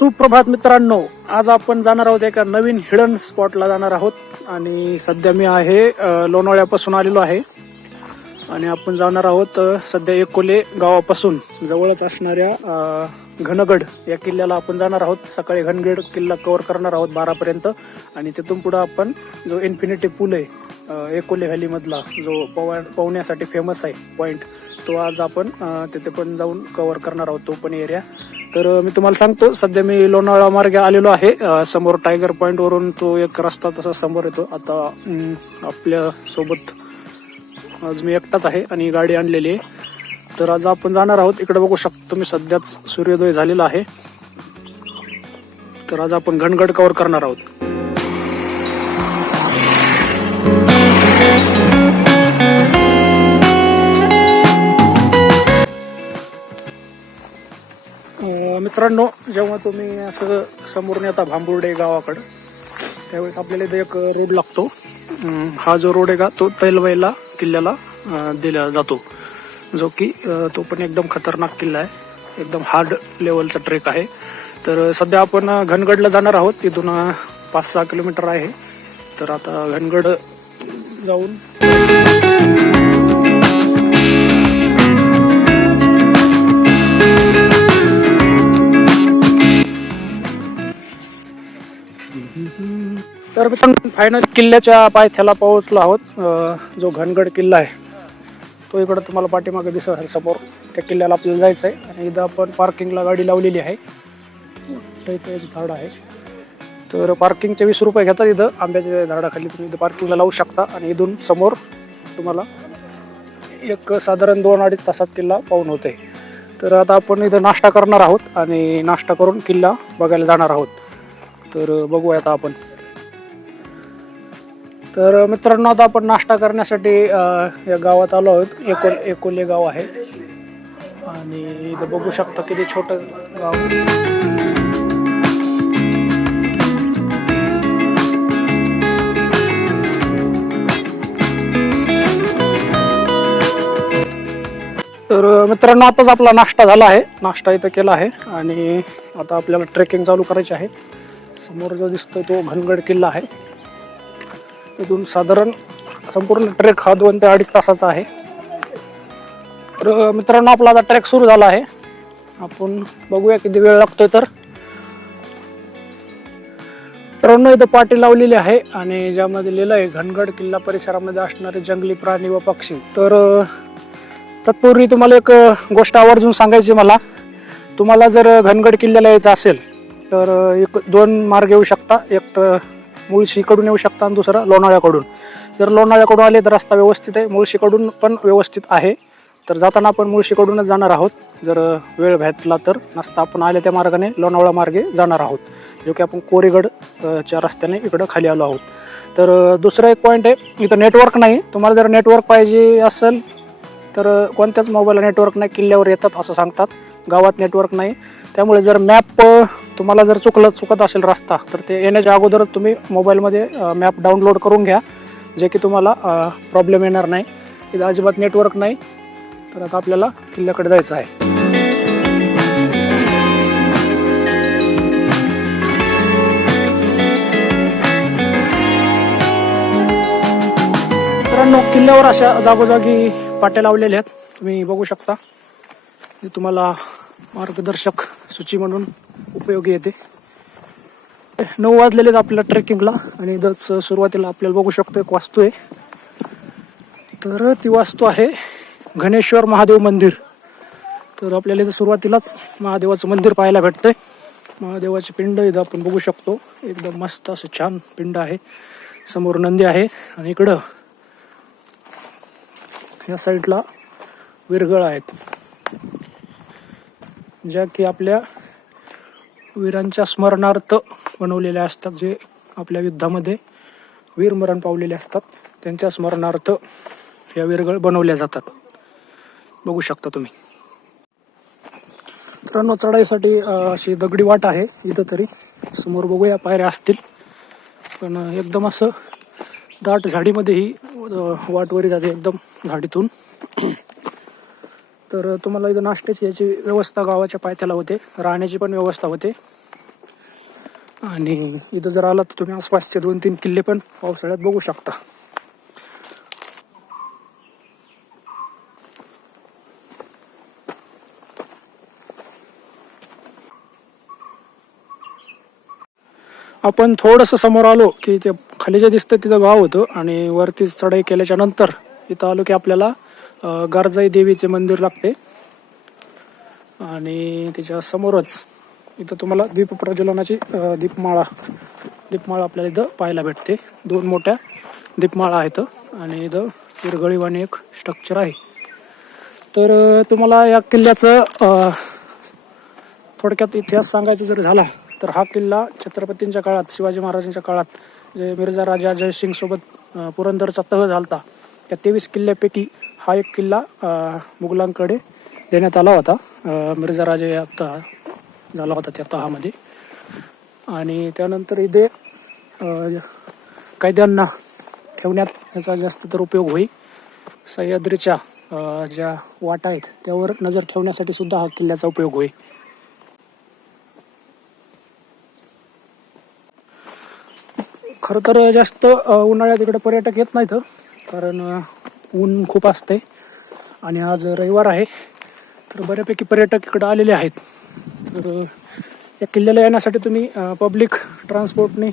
सुप्रभात मित्रांनो आज आपण जाणार आहोत एका नवीन हिडन स्पॉटला जाणार आहोत. आणि सध्या मी आहे लोणावळ्यापासून आलेलो आहे. आणि आपण जाणार आहोत सध्या एकोले गावापासून जवळच असणाऱ्या घनगड या किल्ल्याला आपण जाणार आहोत. सकाळी घनगड किल्ला कव्हर करणार आहोत बारापर्यंत. आणि तिथून पुढं आपण जो इन्फिनिटी पूल आहे एकोले व्हॅलीमधला जो पवा पोहण्यासाठी फेमस आहे पॉईंट तो आज आपण तिथे पण जाऊन कव्हर करणार आहोत. तो पण एरिया तर मी तुम्हाला सांगतो सध्या मी लोणावळा मार्गे आलेलो आहे. समोर टायगर पॉईंटवरून तो एक रस्ता तसा समोर येतो. आता आपल्यासोबत आज मी एकटाच आहे आणि गाडी आणलेली आहे. तर आज आपण जाणार आहोत. इकडे बघू शकतो मी सध्याच सूर्योदय झालेला आहे. तर आज आपण घनगड कव्हर करणार आहोत. मित्रांनो जेव्हा तुम्ही असं समोरून येता भांबुर्डे गावाकडं त्यावेळेस आपल्याला इथे एक रोड लागतो. हा जो रोड आहे का तो तैलवाईला किल्ल्याला दिला जातो. जो की तो पण एकदम खतरनाक किल्ला आहे. एकदम हार्ड लेवलचा ट्रेक आहे. तर सध्या आपण घनगडला जाणार आहोत. तिथून पाच सहा किलोमीटर आहे. तर आता घनगड जाऊन तर मित्रांनो फायनल किल्ल्याच्या पायथ्याला पोहोचलो आहोत. जो घनगड किल्ला आहे तो इकडं तुम्हाला पाठीमागे दिसत आहे समोर. त्या किल्ल्याला आपल्याला जायचं आहे आणि इथं आपण पार्किंगला गाडी लावलेली आहे. मोठं इथं एक झाड आहे. तर पार्किंगचे वीस रुपये घेतात इथं. आंब्याच्या झाडाखाली तुम्ही इथं पार्किंगला लावू शकता. आणि इथून समोर तुम्हाला एक साधारण दोन अडीच तासात किल्ला पाहून होते तर आता आपण इथं नाश्ता करणार आहोत आणि नाश्ता करून किल्ला बघायला जाणार आहोत. तर बघूया आता आपण. तर मित्रांनो आता आपण नाश्ता करण्यासाठी या गावात आलो आहोत. एकोल एकोले गाव आहे. आणि इथं बघू शकता किती छोटं गाव तर मित्रांनो आताच आपला नाश्ता झाला आहे. नाश्ता इथं केला आहे. आणि आता आपल्याला ट्रेकिंग चालू करायची आहे. समोर जो दिसतोय तो घनगड किल्ला आहे. इथून साधारण संपूर्ण ट्रेक हा दोन ते अडीच तासाचा आहे. तर मित्रांनो आपला आता ट्रेक सुरू झाला आहे. आपण बघूया किती वेळ लागतोय तर. मित्रांनो इथं पाटी लावलेली आहे आणि ज्यामध्ये लिहिलं आहे घनगड किल्ला परिसरामध्ये असणारे जंगली प्राणी व पक्षी. तर तत्पूर्वी तुम्हाला एक गोष्ट आवर्जून सांगायची मला. तुम्हाला जर घनगड किल्ल्याला यायचं असेल तर एक दोन मार्ग येऊ शकता. एक तर मुळशीकडून येऊ शकता आणि दुसरा लोणावळ्याकडून. जर लोणावळ्याकडून आले तर रस्ता व्यवस्थित आहे. मुळशीकडून पण व्यवस्थित आहे. तर जाताना आपण मुळशीकडूनच जाणार आहोत. जर वेळ भेटला तर नसता आपण आले त्या मार्गाने लोणावळा मार्गे जाणार आहोत. जो की आपण कोरेगडच्या रस्त्याने इकडं खाली आलो आहोत. तर दुसरा एक पॉईंट आहे. इथं नेटवर्क नाही. तुम्हाला जर नेटवर्क पाहिजे असेल तर कोणत्याच मोबाईलला नेटवर्क नाही. किल्ल्यावर येतात असं सांगतात. गावात नेटवर्क नाही. त्यामुळे जर मॅप तुम्हाला जर चुकलं चुकत असेल रस्ता तर ते येण्याच्या अगोदरच तुम्ही मोबाईलमध्ये मॅप डाउनलोड करून घ्या जे की तुम्हाला प्रॉब्लेम येणार नाही. इथं अजिबात नेटवर्क नाही. तर आता आपल्याला किल्ल्याकडे जायचं आहे. मित्रांनो किल्ल्यावर अशा जागोजागी पाट्या लावलेल्या आहेत. तुम्ही बघू शकता. तुम्हाला मार्गदर्शक सूची म्हणून उपयोगी येते. नऊ वाजलेले आपल्याला आपल्या ट्रेकिंगला आणि दच सुरुवातीला आपल्याला बघू शकतो एक वास्तू आहे. तर ती वास्तू आहे घनेश्वर महादेव मंदिर. तर आपल्याला इथं सुरुवातीलाच महादेवाचं मंदिर पाहायला भेटतंय. महादेवाची पिंड इथं आपण बघू शकतो. एकदम मस्त असं छान पिंड आहे. समोर नंदी आहे आणि इकडं या साईडला विरगळ आहेत. ज्या की आपल्या वीरांच्या स्मरणार्थ बनवलेल्या असतात जे आपल्या युद्धामध्ये वीरमरण पावलेले असतात त्यांच्या स्मरणार्थ या वीरगळ बनवल्या जातात. बघू शकता तुम्ही. मित्रांनो चढाईसाठी अशी दगडी वाट आहे इथं तरी. समोर बघूया पायऱ्या असतील. पण एकदम असं दाट झाडीमध्ये ही वाटवरी जाते एकदम झाडीतून. तर तुम्हाला इथं नाश्त्याची याची व्यवस्था गावाच्या पायथ्याला होते. राहण्याची पण व्यवस्था होते. आणि इथं जर आला तर तुम्ही आसपासचे दोन तीन किल्ले पण पावसाळ्यात बघू शकता. आपण थोडंसं समोर आलो की ते खाली जे दिसतं तिथं गाव होतं आणि वरती चढाई केल्याच्यानंतर इथं आलो की आपल्याला गारजाई देवीचे मंदिर लागते. आणि त्याच्या समोरच इथं तुम्हाला दीप प्रज्वलनाची दीपमाळा दीपमाळा आपल्याला इथं पाहायला भेटते. दोन मोठ्या दीपमाळा आहेत. आणि इथं विरगळीवाणी एक स्ट्रक्चर आहे. तर तुम्हाला या किल्ल्याचं थोडक्यात इतिहास सांगायचा जर झाला तर हा किल्ला छत्रपतींच्या काळात शिवाजी महाराजांच्या काळात जे मिर्झा राजा जयसिंग सोबत पुरंदरचा तह झालता त्या तेवीस किल्ल्यापैकी हा एक किल्ला अं, मुघलांकडे देण्यात आला होता. मिर्झा राजा या झाला होता त्या तहामध्ये. आणि त्यानंतर इथे अं, कैद्यांना ठेवण्यात याचा जास्त तर उपयोग होईल. सह्याद्रीच्या ज्या वाटा आहेत त्यावर नजर ठेवण्यासाठी सुद्धा हा किल्ल्याचा उपयोग होईल. खरं तर जास्त उन्हाळ्यात इकडे पर्यटक येत नाहीत कारण ऊन खूप असते आणि आज रविवार आहे. तर बऱ्यापैकी पर्यटक इकडं आलेले आहेत. तर या किल्ल्याला येण्यासाठी तुम्ही पब्लिक ट्रान्सपोर्टने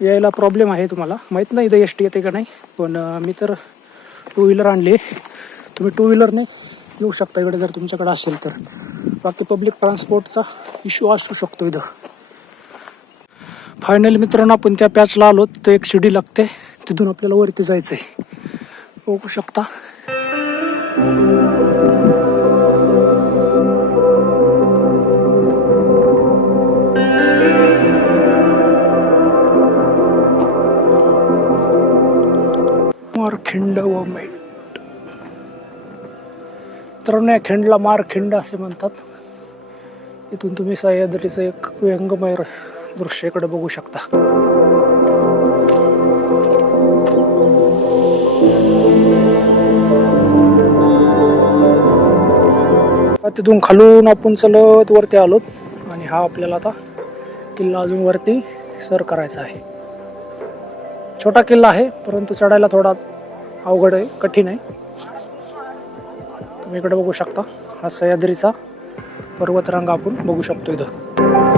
यायला प्रॉब्लेम आहे तुम्हाला. माहीत नाही इथं एस टी येते का नाही. पण मी तर टू व्हीलर आणली तुम्ही टू व्हीलरने येऊ शकता इकडे जर तुमच्याकडे असेल तर. बाकी पब्लिक ट्रान्सपोर्टचा इश्यू असू शकतो इथं. फायनली मित्रांनो आपण त्या पॅचला आलो. तर एक शिडी लागते. तिथून आपल्याला वरती जायचं आहे बघू शकता मारखिंड व मेट तर या खिंडला मारखिंड असे म्हणतात इथून तुम्ही सह्याद्रीचं एक व्यंगमय दृश्य इकडे बघू शकता तिथून खालून आपण चलत वरती आलोत. आणि हा आपल्याला आता किल्ला अजून वरती सर करायचा आहे. छोटा किल्ला आहे परंतु चढायला थोडा अवघड आहे कठीण आहे. तुम्ही इकडे बघू शकता हा सह्याद्रीचा पर्वतरांग आपण बघू शकतो इथं.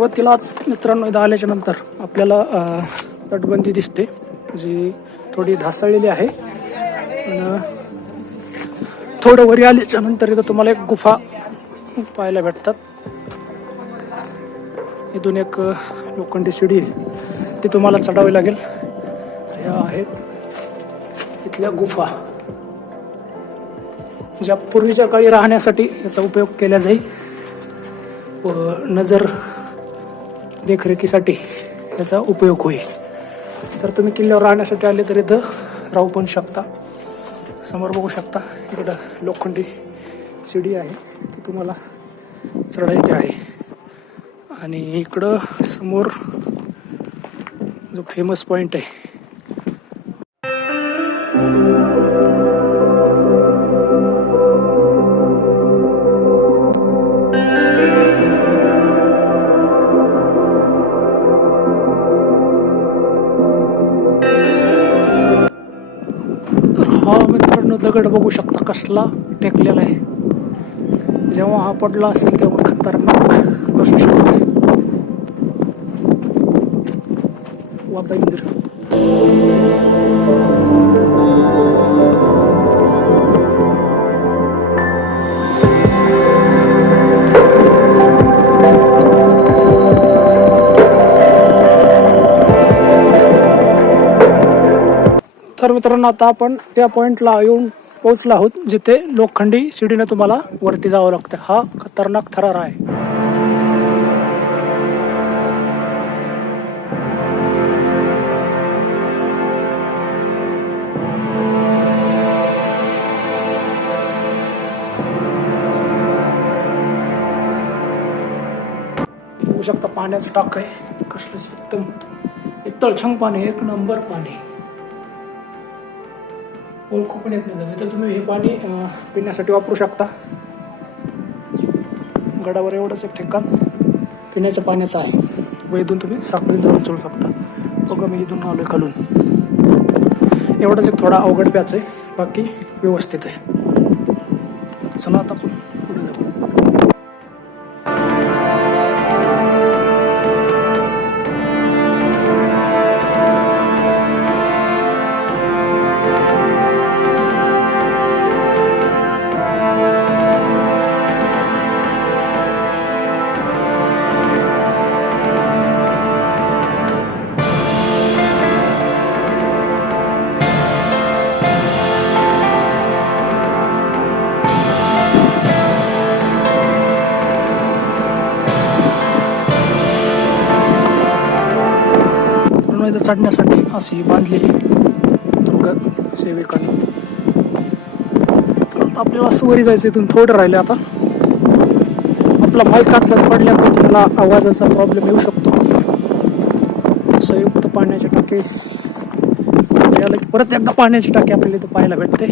सुरुवातीलाच मित्रांनो इथं आल्याच्यानंतर आपल्याला तटबंदी दिसते जी थोडी ढासळलेली आहे. थोडं वरी आल्याच्यानंतर इथं तुम्हाला एक गुफा पाहायला भेटतात. इथून एक लोखंडी शिडी ती तुम्हाला चढावी लागेल. ह्या आहेत इथल्या गुफा ज्या पूर्वीच्या काळी राहण्यासाठी याचा उपयोग केला जाईल. व नजर देखरेखीसाठी याचा उपयोग होईल. तर तुम्ही किल्ल्यावर राहण्यासाठी आले तर इथं राहू पण शकता. समोर बघू शकता इकडं लोखंडी शिडी आहे. ती तुम्हाला चढायची आहे. आणि इकडं समोर जो फेमस पॉईंट आहे दगड बघू शकता कसला टेकलेला आहे. जेव्हा हा पडला असेल तेव्हा खतरनाक असू शकतो. वाघजाई मंदिर तर मित्रांनो आता आपण त्या पॉईंटला येऊन पोहोचला आहोत जिथे लोखंडी शिडीने तुम्हाला वरती जावं लागतं हा खतरनाक थरार आहे. शकता पाण्याचं टाक आहे. कसलं एकदम इतळ छंग पाणी एक नंबर पाणी ओळखू पण येत नाही. तर तुम्ही हे पाणी पिण्यासाठी वापरू शकता. गडावर एवढंच एक ठिकाण पिण्याच्या पाण्याचं आहे. व इथून तुम्ही साखळी धरून चढू शकता. बघा मी इथून आलोय खालून. एवढंच एक थोडा अवघड प्याच आहे. बाकी व्यवस्थित आहे. चला आता चढण्यासाठी अशी बांधलेली दुर्ग सेविकांनी. तर आता आपल्याला असं वरी जायचं इथून थोडं राहिलं आता. आपला माईक असला पडल्यामुळे तुम्हाला आवाजाचा प्रॉब्लेम येऊ शकतो. संयुक्त पाण्याचे टाके. आलं की परत एकदा पाण्याची टाकी आपल्याला इथं पाहायला भेटते.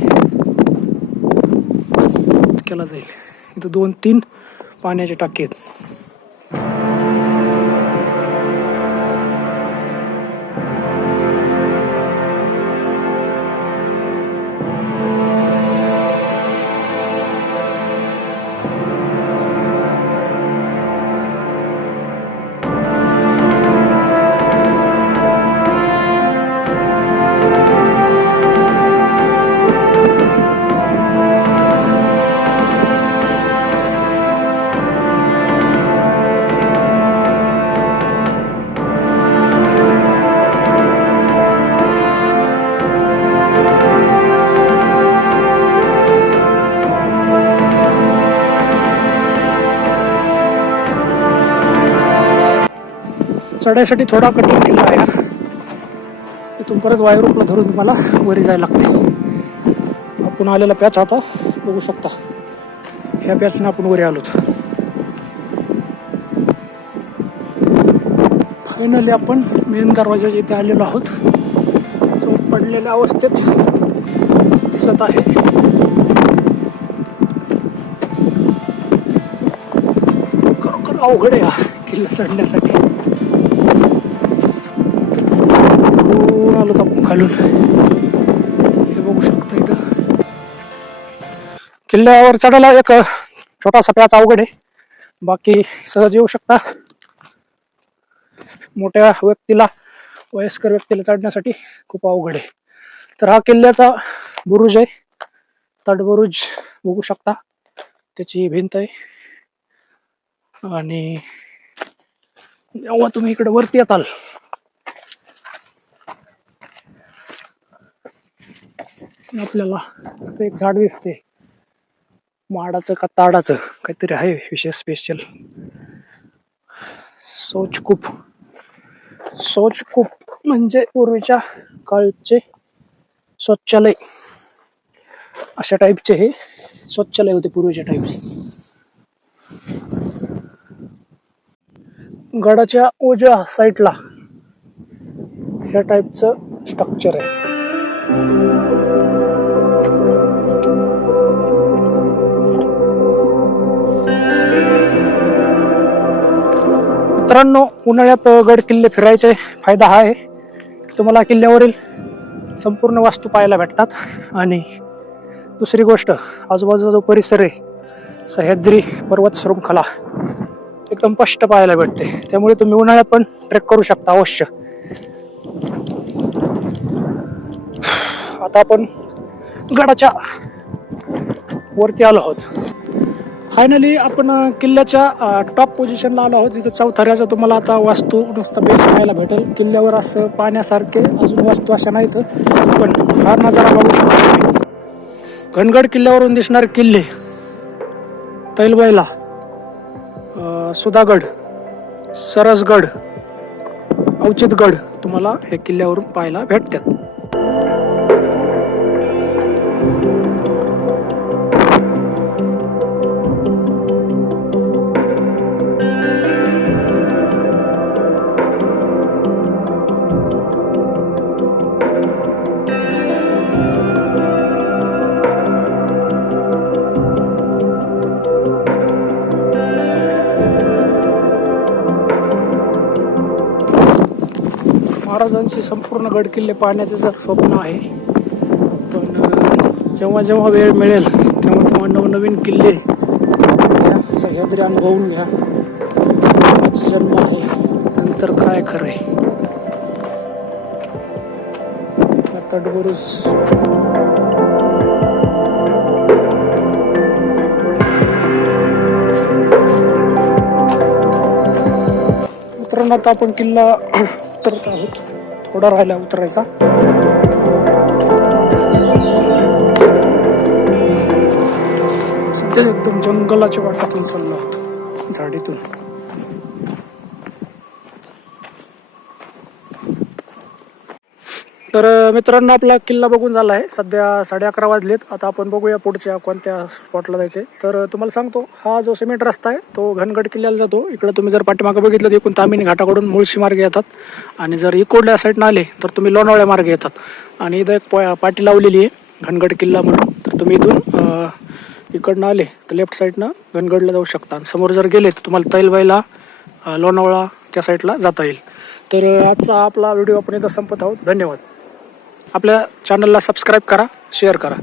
केला जाईल. इथं दोन तीन पाण्याचे टाके आहेत. चढायसाठी थोडा कठीण किल्ला आहे. हा. इथून परत वायरूपला धरून मला वरी जायला लागते. आपण आलेला पॅच आता बघू शकता. ह्या पॅचने आपण वरी आलो फायनली आपण मेन दरवाजाच्या इथे आलेलो आहोत. जो पडलेल्या अवस्थेत दिसत आहे. खरोखर अवघड आहे हा किल्ला चढण्यासाठी. खालून आलो आपण खालून. हे बघू शकता इथं. किल्ल्यावर चढायला एक छोटासा प्याच अवघड आहे. बाकी सहज येऊ शकता. मोठ्या व्यक्तीला वयस्कर व्यक्तीला चढण्यासाठी खूप अवघड आहे. तर हा किल्ल्याचा बुरुज आहे. तटबुरुज बघू शकता. त्याची भिंत आहे. आणि जेव्हा तुम्ही इकडे वरती येताल आपल्याला एक झाड दिसते माडाचं का ताडाचं काहीतरी आहे विशेष स्पेशल सोचकूप सोचकूप म्हणजे पूर्वीच्या काळचे स्वच्छालय अशा टाईपचे हे स्वच्छालय होते पूर्वीच्या टाईपचे गडाच्या उजव्या साईडला ह्या टाईपचं स्ट्रक्चर आहे. मित्रांनो उन्हाळ्यात गड किल्ले फिरायचे फायदा हा आहे. तुम्हाला किल्ल्यावरील संपूर्ण वास्तू पाहायला भेटतात. आणि दुसरी गोष्ट आजूबाजूचा जो परिसर आहे सह्याद्री पर्वत शृंखला एकदम स्पष्ट पाहायला भेटते. त्यामुळे तुम्ही उन्हाळ्यात पण ट्रेक करू शकता अवश्य. आता आपण गडाच्या वरती आलो आहोत. फायनली आपण किल्ल्याच्या टॉप पोझिशनला आलो आहोत. जिथं चौथऱ्याचा तुम्हाला आता वास्तू नुसता बेस पाहायला भेटेल. किल्ल्यावर असं पाण्यासारखे अजून वास्तू अशा नाहीत. पण हा नजारा बघू शकतो घनगड किल्ल्यावरून दिसणारे किल्ले. तैलबैला सुधागड सरसगड औचितगड तुम्हाला हे किल्ल्यावरून पाहायला भेटतात. महाराजांची संपूर्ण गड किल्ले जर स्वप्न आहे पण जेव्हा जेव्हा वेळ मिळेल तेव्हा तेव्हा नवनवीन किल्ले सह्याद्री अनुभवून घ्या. आज जन्म आहे नंतर काय खरंय? तटबुरुज. मित्रांनो आता आपण किल्ला उतरत आहोत. थोडा राहिला उतरायचा. सध्या एकदम जंगलाच्या वाटातून चाललो आहोत झाडीतून तर मित्रांनो आपला किल्ला बघून झाला आहे सध्या साडे अकरा वाजलेत. आता आपण बघूया पुढच्या कोणत्या स्पॉटला जायचे. तर तुम्हाला सांगतो हा जो सिमेंट रस्ता आहे तो घनगड किल्ल्याला जातो. इकडे तुम्ही जर पाठीमागं बघितलं तर एकूण तामिनी घाटाकडून मुळशी मार्गे येतात. आणि जर इकडल्या साईडनं आले तर तुम्ही लोणावळ्या मार्गे येतात. आणि इथं एक पाटी लावलेली आहे घनगड किल्ला म्हणून. तर तुम्ही इथून इकडनं आले तर लेफ्ट साईडनं घनगडला जाऊ शकता. आणि समोर जर गेले तर तुम्हाला तैलबाईला लोणावळा त्या साईडला जाता येईल. तर आजचा आपला व्हिडिओ आपण इथं संपत आहोत. धन्यवाद. आपल्या चॅनलला सबस्क्राईब करा शेअर करा.